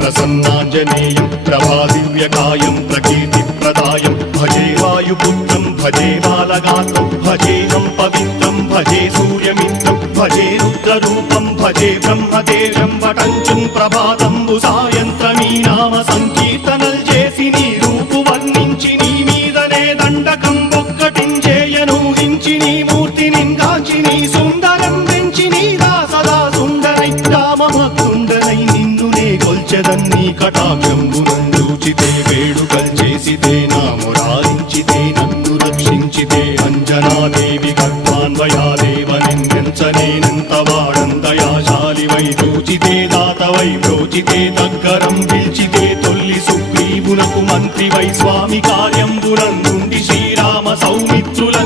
ప్రసన్నాంజనేయం ప్రభాదివ్యకాయం ప్రకీర్తిప్రదాయం భజే వాయుపుత్రం భజే బాలగాత్రం భజేహం పవిత్రం భజే సూర్యమిత్రం భజే రుద్రరూపం భజే బ్రహ్మదేవం వటంచుం ప్రభాతంబు సాయంత్రమీ నామ సంకీర్తనల్ చేసి నీ రూపు వర్ణించి నీ మీదనే దండకం ఒక్కటించేయనూహించి నీ మూర్తిని కాంచి నీ సుందరం పెంచి నీ దాసదా సుందరై రామభక్తుండనై నిన్నునే కొల్చెదన్ని కటాక్షంబునందూచితే వేడుకల్ చేసితే నా మురారించితే నన్ను రక్షించితే అంజనాదేవి గర్భాన్వయాదేవనెంచనేనంత వాడందయాశాలివై చూచితే దాతవై బ్రోచితే దగ్గరం పిల్చితే తొల్లి సుగ్రీవునకు మంత్రివై స్వామి కార్యంబునందుండి శ్రీరామ సౌమిత్రుల